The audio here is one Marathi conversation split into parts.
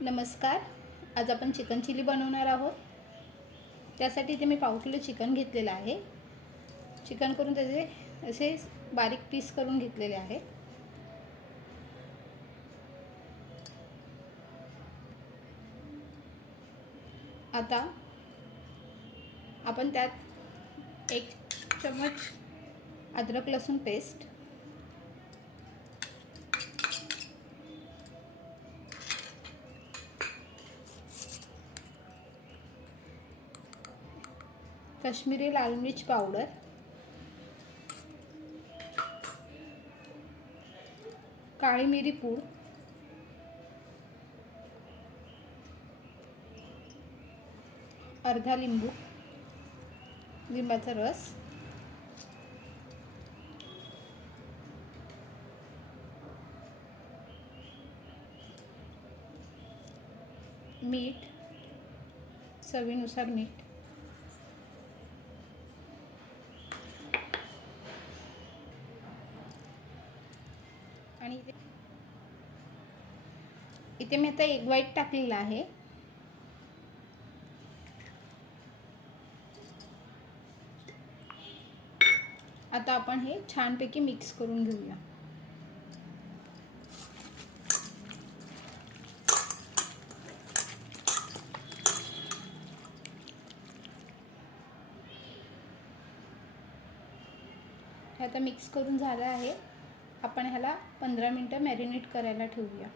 नमस्कार. आज आपण चिकन चिली बनवणार आहोत. त्यासाठी इथे मी पाव किलो चिकन घेतलेलं आहे. चिकन करून त्याचे असे बारीक पीस करून घेतलेले आहे. आता आपण त्यात एक चम्मच अद्रक लसूण पेस्ट काश्मीरी लाल मिर्च पावडर. काळी मिरी पूड. अर्धा लिंबू. लिंबाचा रस. मीठ. चवीनुसार मीठ. इथे मी आता एक वाईट टाकलेला आहे. आता आपण हे छानपैकी मिक्स करून घेऊया. हे आता मिक्स करून झालं आहे. आपण ह्याला पंधरा मिनटं मॅरिनेट करायला ठेवूया.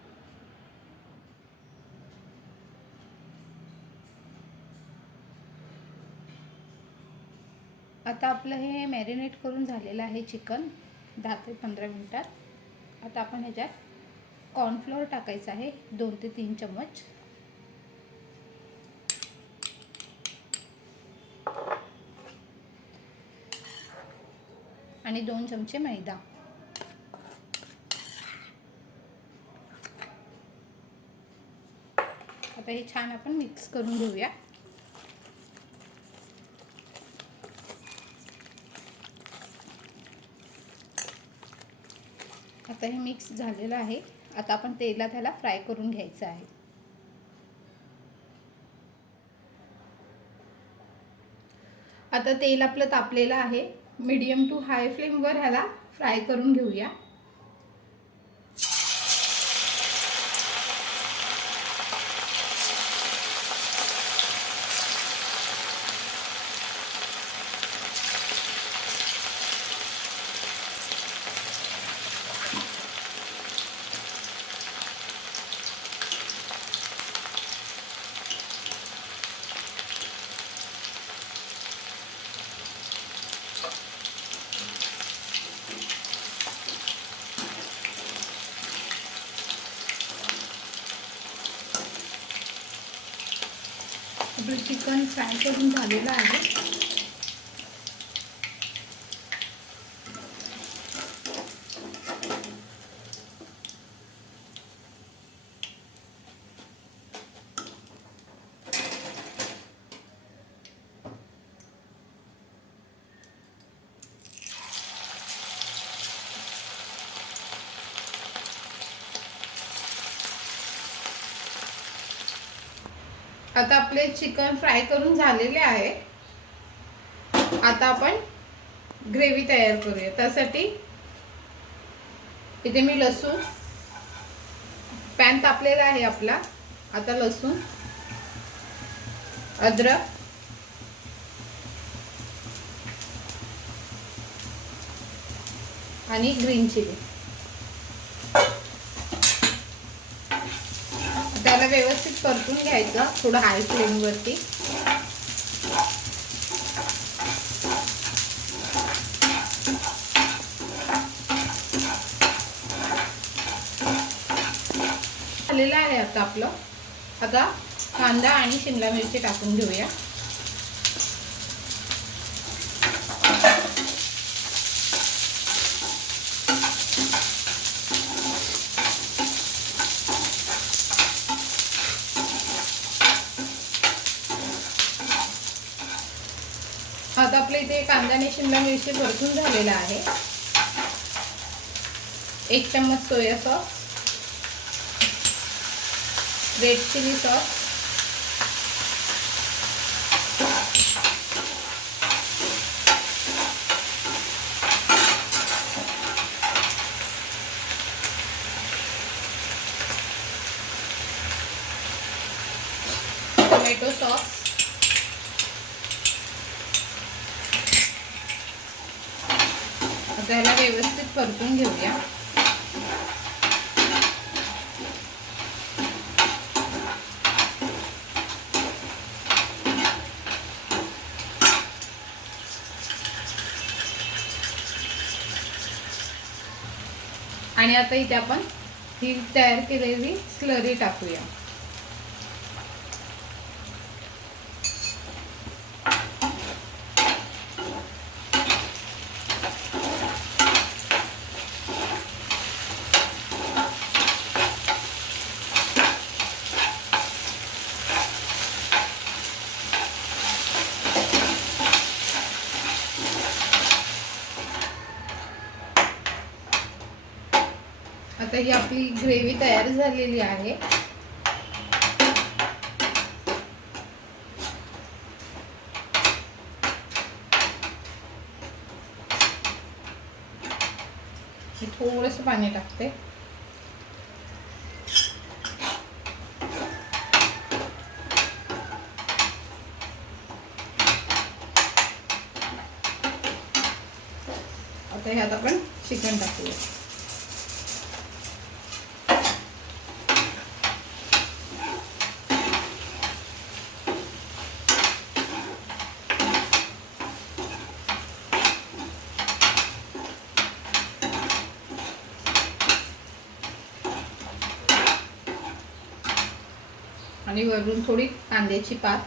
आता आपलं हे मॅरिनेट करून झालेलं आहे चिकन दहा ते पंधरा मिनटात. आता आपण ह्याच्यात कॉर्नफ्लोअर टाकायचं आहे दोन ते तीन चम्मच. आणि दोन चमचे मैदा. आता हे छान आपण मिक्स करून घेऊया. आता हे मिक्स झालेलं आहे. आता आपण तेला त्याला फ्राय करून घ्यायचं आहे. आता तेल आपलं तापलेलं आहे. मीडियम टू हाय फ्लेमवर ह्याला फ्राय करून घेऊया. आपलं चिकन फ्राय करून झालेलं आहे. आता आपले चिकन फ्राय करून झालेले आहे. आता आपण ग्रेव्ही तयार करूया. त्यासाठी इथे मी लसूण पॅन तापलेला आहे आपला. आता लसूण अद्रक आणि ग्रीन चिली त्याला परतून घ्यायचं थोडं हाय फ्लेमवरती झालेलं आहे आता आपलं. आता कांदा आणि शिमला मिरची टाकून घेऊया आता आपल्या इथे कांदा आणि शिमला मिरची परतून झालेला आहे. एक चम्मच soya sauce. Red chilli sauce. Tomato sauce आता ह्याला व्यवस्थित परतून घेऊया. आणि आता इथे आपण ही तयार केलेली स्लरी टाकूया. आता ही आपली ग्रेव्ही तयार झालेली आहे. थोडंसं पाणी टाकते. आता ह्यात आपण चिकन टाकूया. आणि वरून थोडी कांद्याची पात